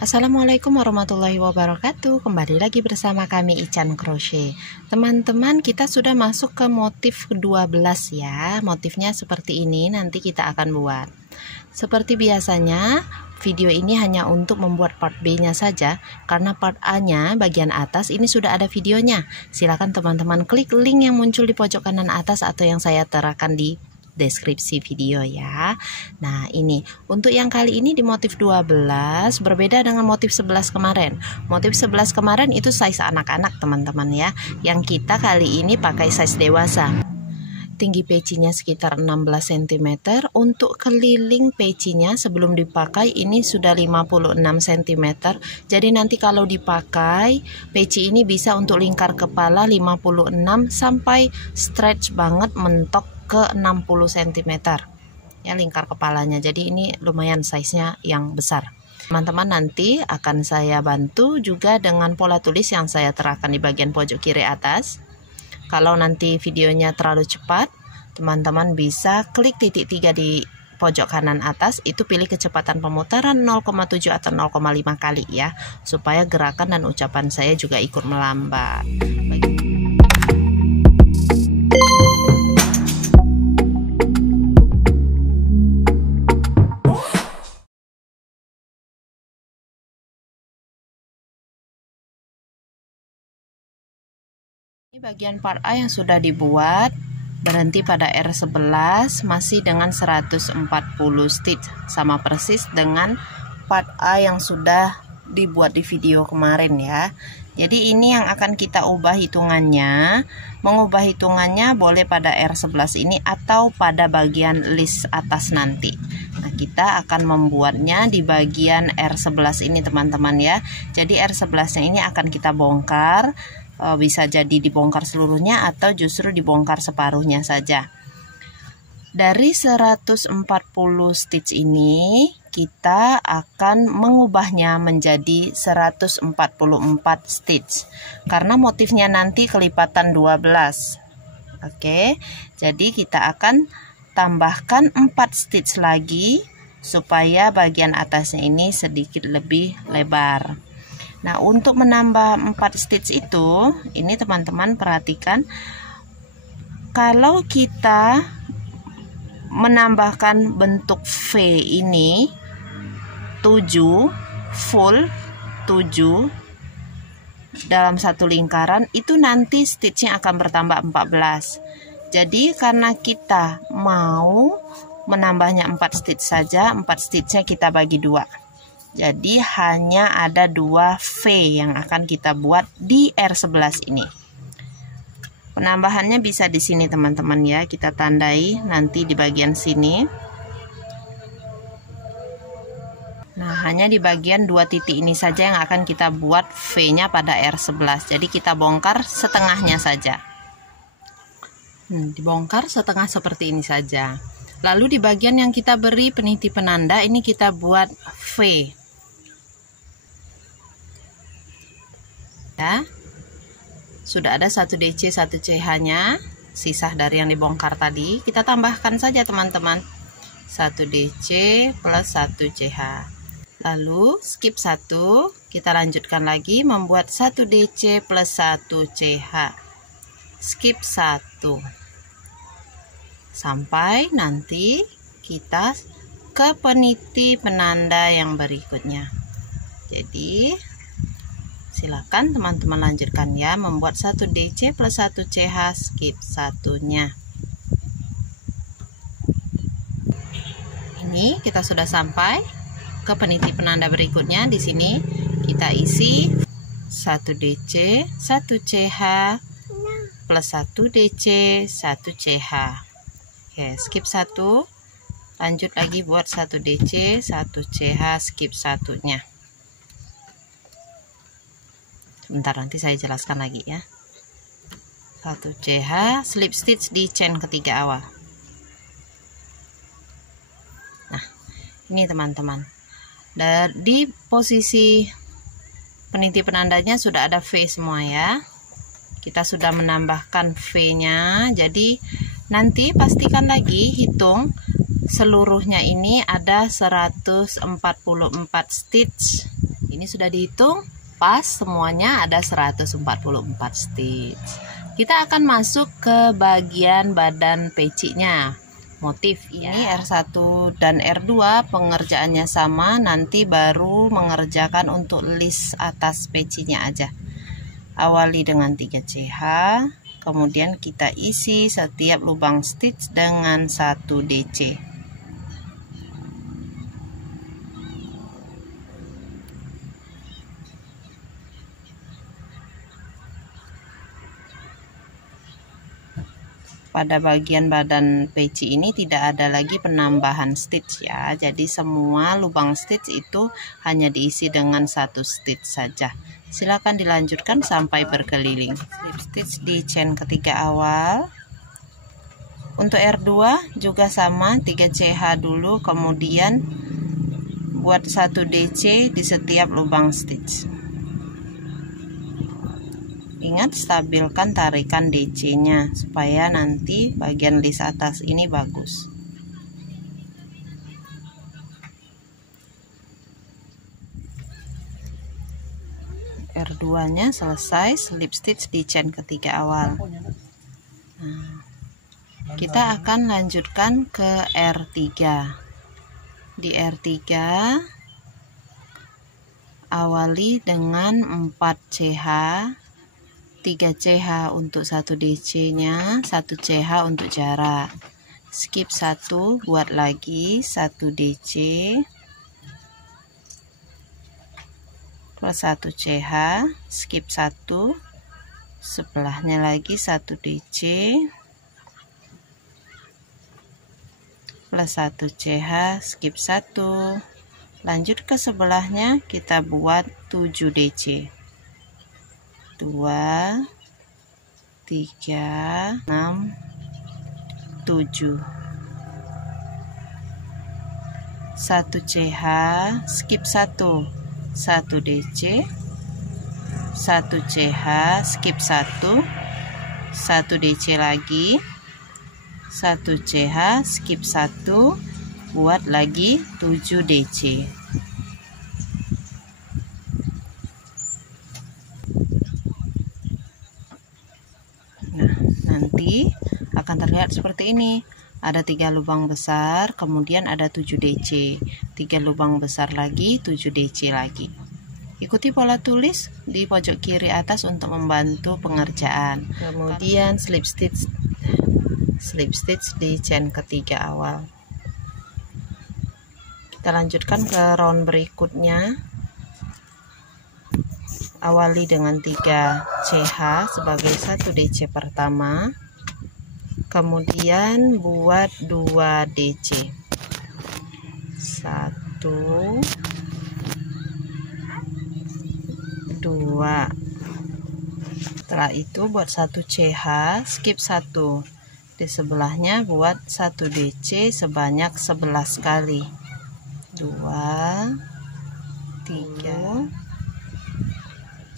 Assalamualaikum warahmatullahi wabarakatuh. Kembali lagi bersama kami Ican Crochet. Teman-teman, kita sudah masuk ke motif ke-12 ya. Motifnya seperti ini, nanti kita akan buat. Seperti biasanya, video ini hanya untuk membuat part B-nya saja, karena part A-nya bagian atas ini sudah ada videonya. Silakan teman-teman klik link yang muncul di pojok kanan atas atau yang saya terakan di deskripsi video ya. Nah, ini untuk yang kali ini di motif 12 berbeda dengan motif 11 kemarin. Motif 11 kemarin itu size anak-anak teman-teman ya. Yang kita kali ini pakai size dewasa. Tinggi pecinya sekitar 16 cm. Untuk keliling pecinya sebelum dipakai ini sudah 56 cm. Jadi nanti kalau dipakai peci ini bisa untuk lingkar kepala 56 sampai stretch banget mentok ke 60 cm ya lingkar kepalanya. Jadi ini lumayan size-nya yang besar. Teman-teman, nanti akan saya bantu juga dengan pola tulis yang saya terapkan di bagian pojok kiri atas. Kalau nanti videonya terlalu cepat, teman-teman bisa klik titik 3 di pojok kanan atas, itu pilih kecepatan pemutaran 0,7 atau 0,5 kali ya, supaya gerakan dan ucapan saya juga ikut melambat. Ini bagian part A yang sudah dibuat, berhenti pada R11, masih dengan 140 stitch, sama persis dengan part A yang sudah dibuat di video kemarin ya. Jadi ini yang akan kita ubah hitungannya. Mengubah hitungannya boleh pada R11 ini atau pada bagian list atas nanti. Nah, kita akan membuatnya di bagian R11 ini teman-teman ya. Jadi R11 nya ini akan kita bongkar. Bisa jadi dibongkar seluruhnya atau justru dibongkar separuhnya saja. Dari 140 stitch ini kita akan mengubahnya menjadi 144 stitch karena motifnya nanti kelipatan 12. Oke, jadi kita akan tambahkan 4 stitch lagi supaya bagian atasnya ini sedikit lebih lebar. Nah, untuk menambah 4 stitch itu, ini teman-teman perhatikan, kalau kita menambahkan bentuk V ini 7 full 7 dalam satu lingkaran, itu nanti stitchnya akan bertambah 14. Jadi karena kita mau menambahnya 4 stitch saja, 4 stitchnya kita bagi 2. Jadi hanya ada 2 V yang akan kita buat di R11 ini. Penambahannya bisa di sini teman-teman ya, kita tandai nanti di bagian sini. Nah, hanya di bagian 2 titik ini saja yang akan kita buat V-nya pada R11. Jadi kita bongkar setengahnya saja. Dibongkar setengah seperti ini saja. Lalu di bagian yang kita beri peniti penanda ini kita buat V. Ya, sudah ada 1 DC 1 CH nya, sisa dari yang dibongkar tadi. Kita tambahkan saja teman-teman, 1 DC plus 1 CH. Lalu skip 1, kita lanjutkan lagi membuat 1 DC plus 1 CH. Skip 1 sampai nanti kita ke peniti penanda yang berikutnya. Jadi silakan teman-teman lanjutkan ya, membuat 1 DC plus 1 CH, skip 1-nya. Ini kita sudah sampai ke peniti penanda berikutnya. Di sini kita isi 1 DC 1 CH plus 1 DC 1 CH. Oke, skip 1. Lanjut lagi buat 1 DC 1 CH, skip 1-nya. Bentar, nanti saya jelaskan lagi ya. 1 CH, slip stitch di chain ketiga awal. Nah, ini teman-teman, di posisi peniti penandanya sudah ada V semua ya. Kita sudah menambahkan V-nya. Jadi nanti pastikan lagi, hitung seluruhnya ini ada 144 stitch Ini sudah dihitung pas, semuanya ada 144 stitch. Kita akan masuk ke bagian badan pecinya. Motif ini R1 dan R2 pengerjaannya sama, nanti baru mengerjakan untuk list atas pecinya aja. Awali dengan 3 CH, kemudian kita isi setiap lubang stitch dengan 1 DC. Pada bagian badan peci ini tidak ada lagi penambahan stitch ya, jadi semua lubang stitch itu hanya diisi dengan 1 stitch saja. Silakan dilanjutkan sampai berkeliling. Slip stitch di chain ketiga awal. Untuk R2 juga sama, 3 CH dulu, kemudian buat 1 DC di setiap lubang stitch. Ingat, stabilkan tarikan DC-nya supaya nanti bagian list atas ini bagus. R2-nya selesai, slip stitch di chain ketiga awal. Nah, kita akan lanjutkan ke R3. Di R3 awali dengan 4 CH, 3 CH untuk 1 DC-nya, 1 CH untuk jarak. Skip 1, buat lagi 1 DC plus 1 CH, skip 1, sebelahnya lagi 1 DC plus 1 CH, skip 1. Lanjut ke sebelahnya, kita buat 7 DC. 2, 3, 6, 7. 1 CH, skip 1, 1 DC, 1 CH, skip 1, 1 DC lagi, 1 CH, skip 1, buat lagi 7 DC. Nah, nanti akan terlihat seperti ini. Ada 3 lubang besar, kemudian ada 7 DC. 3 lubang besar lagi, 7 DC lagi. Ikuti pola tulis di pojok kiri atas untuk membantu pengerjaan. Kemudian slip stitch di chain ketiga awal. Kita lanjutkan ke round berikutnya. Awali dengan 3 CH sebagai 1 DC pertama, kemudian buat 2 DC, 1, 2. Setelah itu buat 1 CH, skip 1, di sebelahnya buat 1 DC sebanyak 11 kali, 2, 3,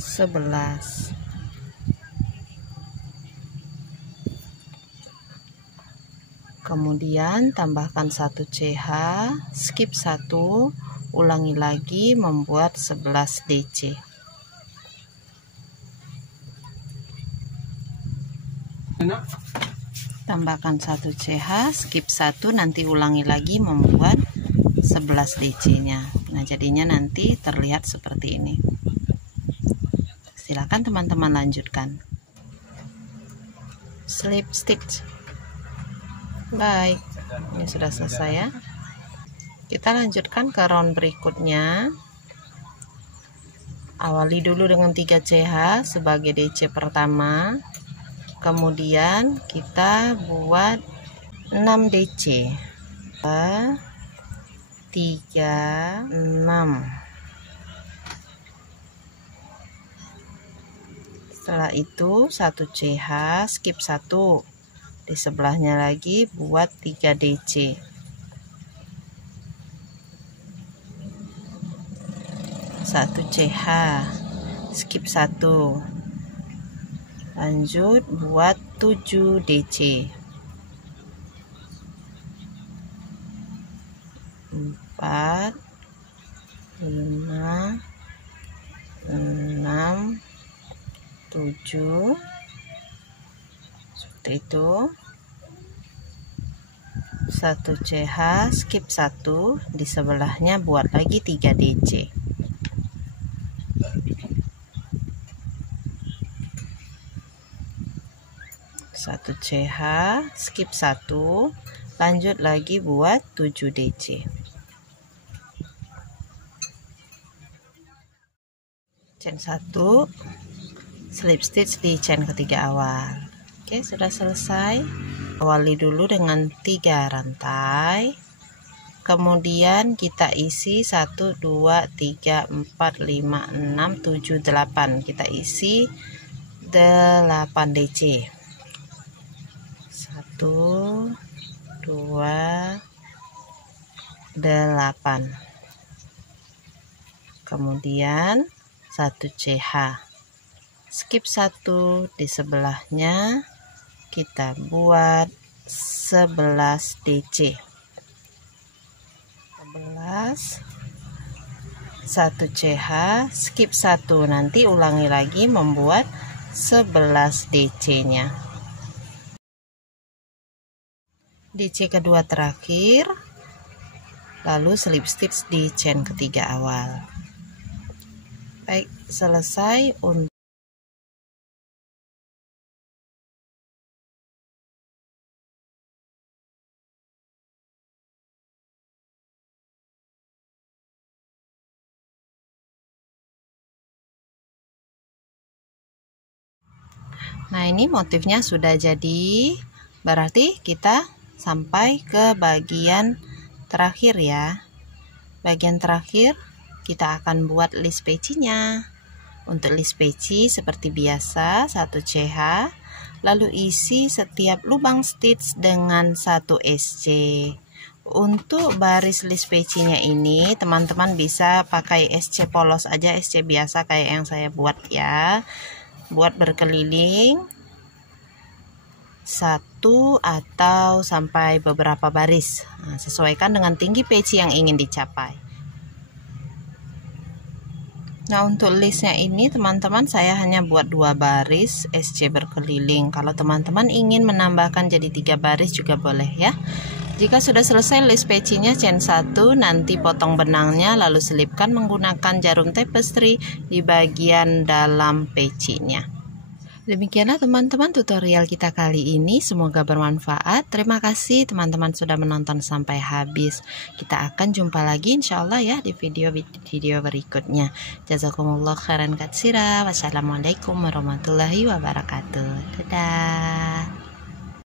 11. Kemudian tambahkan 1 CH, skip 1, ulangi lagi membuat 11 DC. Tambahkan 1 CH, skip 1, nanti ulangi lagi membuat 11 DC-nya. Nah, jadinya nanti terlihat seperti ini. Silakan teman-teman lanjutkan. Slip stitch. Baik, ini sudah selesai ya. Kita lanjutkan ke round berikutnya. Awali dulu dengan 3 CH sebagai DC pertama. Kemudian kita buat 6 DC. 2, 3, 6. Setelah itu 1 CH, skip 1, di sebelahnya lagi buat 3 DC. 1 CH, skip 1, lanjut buat 7 DC. 4, 5, 7 seperti itu. 1 CH, skip 1, di sebelahnya buat lagi 3 DC. 1 CH, skip 1, lanjut lagi buat 7 DC. Chain 1, slip stitch di chain ketiga awal. Oke, sudah selesai. Awali dulu dengan 3 rantai. Kemudian kita isi 1 2 3 4 5 6 7 8. Kita isi 8 DC. 1 2 8. Kemudian 1 CH, skip 1, di sebelahnya kita buat 11 DC. 11, 1 CH, skip 1, nanti ulangi lagi membuat 11 DC nya. DC kedua terakhir, lalu slip stitch di chain ketiga awal. Baik, selesai untuk nah, ini motifnya sudah jadi, berarti kita sampai ke bagian terakhir ya. Bagian terakhir kita akan buat list pecinya. Untuk list peci seperti biasa 1 CH, lalu isi setiap lubang stitch dengan 1 SC. Untuk baris list pecinya ini teman-teman bisa pakai SC polos aja, SC biasa kayak yang saya buat ya. Buat berkeliling 1 atau sampai beberapa baris. Nah, sesuaikan dengan tinggi peci yang ingin dicapai. Nah, untuk listnya ini teman-teman saya hanya buat 2 baris SC berkeliling. Kalau teman-teman ingin menambahkan jadi 3 baris juga boleh ya. Jika sudah selesai list pecinya, chain 1, nanti potong benangnya lalu selipkan menggunakan jarum tapestry di bagian dalam pecinya. Demikianlah teman-teman tutorial kita kali ini, semoga bermanfaat. Terima kasih teman-teman sudah menonton sampai habis. Kita akan jumpa lagi insya Allah ya di video berikutnya. Jazakumullah khairan katsira. Wassalamualaikum warahmatullahi wabarakatuh. Dadah.